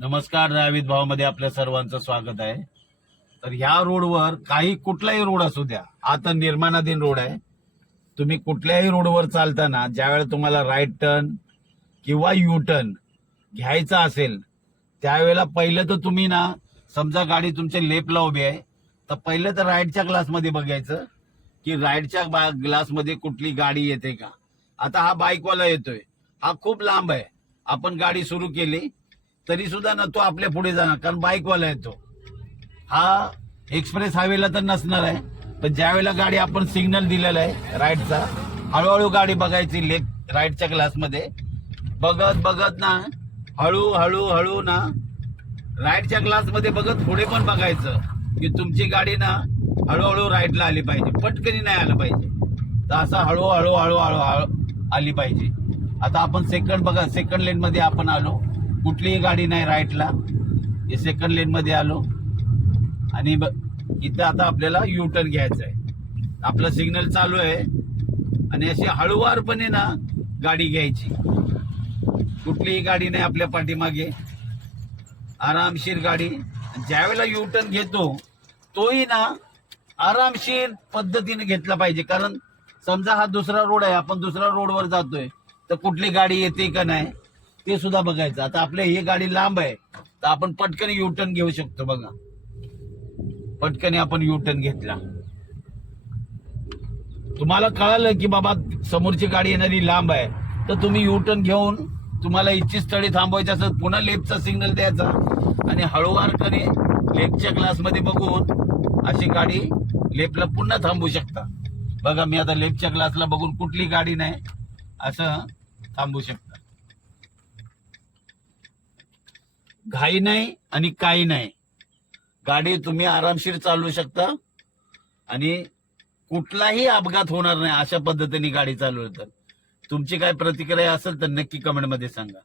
नमस्कार द्रावित भावामध्ये आपल्या सर्वांचं स्वागत आहे. तर ह्या रोडवर काही कुठलाही रोड असू द्या आता निर्माणाधीन रोड आहे. तुम्ही कुठल्याही रोडवर चालताना ज्यावेळेला तुम्हाला राईट टर्न किंवा यू टर्न घ्यायचा असेल त्यावेळेला पहिलं तर तुम्ही ना समजा गाडी तुमच्या लेपला उभी आहे तर पहिलं तर राईटच्या ग्लासमध्ये बघायचं की राईटच्या ग्लासमध्ये कुठली गाडी येते का? आता हा बाईकवाला येतोय. हा खूप लांब आहे. आपण गाडी सुरू केली तरी सुद्धा ना तो आपल्या पुढे जाणार कारण बाईकवाला येतो हा एक्सप्रेस हायवेला तर नसणार आहे पण ज्या वेळेला गाडी आपण सिग्नल दिलेला आहे राईटचा हळूहळू गाडी बघायची लेफ्ट राईटच्या क्लासमध्ये. बघत बघत ना हळू हळू हळू ना राईटच्या क्लासमध्ये बघत पुढे पण बघायचं की तुमची गाडी ना हळूहळू राईटला आली पाहिजे पटकनी नाही आलं पाहिजे. तर असं हळूहळू हळूहळू हळू आली पाहिजे. आता आपण सेकंड बघा सेकंड लेनमध्ये आपण आलो. कुठलीही गाडी नाही राईटला. हे सेकंड लेनमध्ये आलो. आणि ब- इथं आता आपल्याला यू टर्न घ्यायचं आहे आपलं सिग्नल चालू आहे. आणि अशी हळूवारपणे ना गाडी घ्यायची. कुठलीही गाडी नाही आपल्या पाठीमागे. आरामशीर गाडी. ज्यावेळेला यू टर्न घेतो तोही ना आरामशीर पद्धतीने घेतला पाहिजे. कारण समजा हा दुसरा रोड आहे आपण दुसऱ्या रोडवर जातोय. तर कुठली गाडी येते का नाही? ते सुद्धा बघायचं. आता आपल्या ही गाडी लांब आहे तर आपण पटकन यू टर्न घेऊ शकतो बघा. पटकन आपण यू टर्न घेतला. तुम्हाला कळालं की बाबा समोरची गाडी येणारी लांब आहे तर तुम्ही यू टर्न घेऊन तुम्हाला इच्छित स्थळी थांबवायचं असेल पुन्हा लेफ्टचा सिग्नल द्यायचा आणि हळूवारपणे लेफ्टच्या ग्लासमध्ये बघून अशी गाडी लेफ्टला पुन्हा थांबू शकता. बघा मी आता लेफ्टच्या ग्लासला बघून कुठली गाडी नाही असं थांबू शकता. घाई नाही आणि काही नाही. गाडी तुम्ही आरामशीर चालवू शकता. आणि कुठलाही अपघात होणार नाही अशा पद्धतीने गाडी चालवली तर. तुमची काय प्रतिक्रिया असेल तर नक्की कमेंटमध्ये सांगा.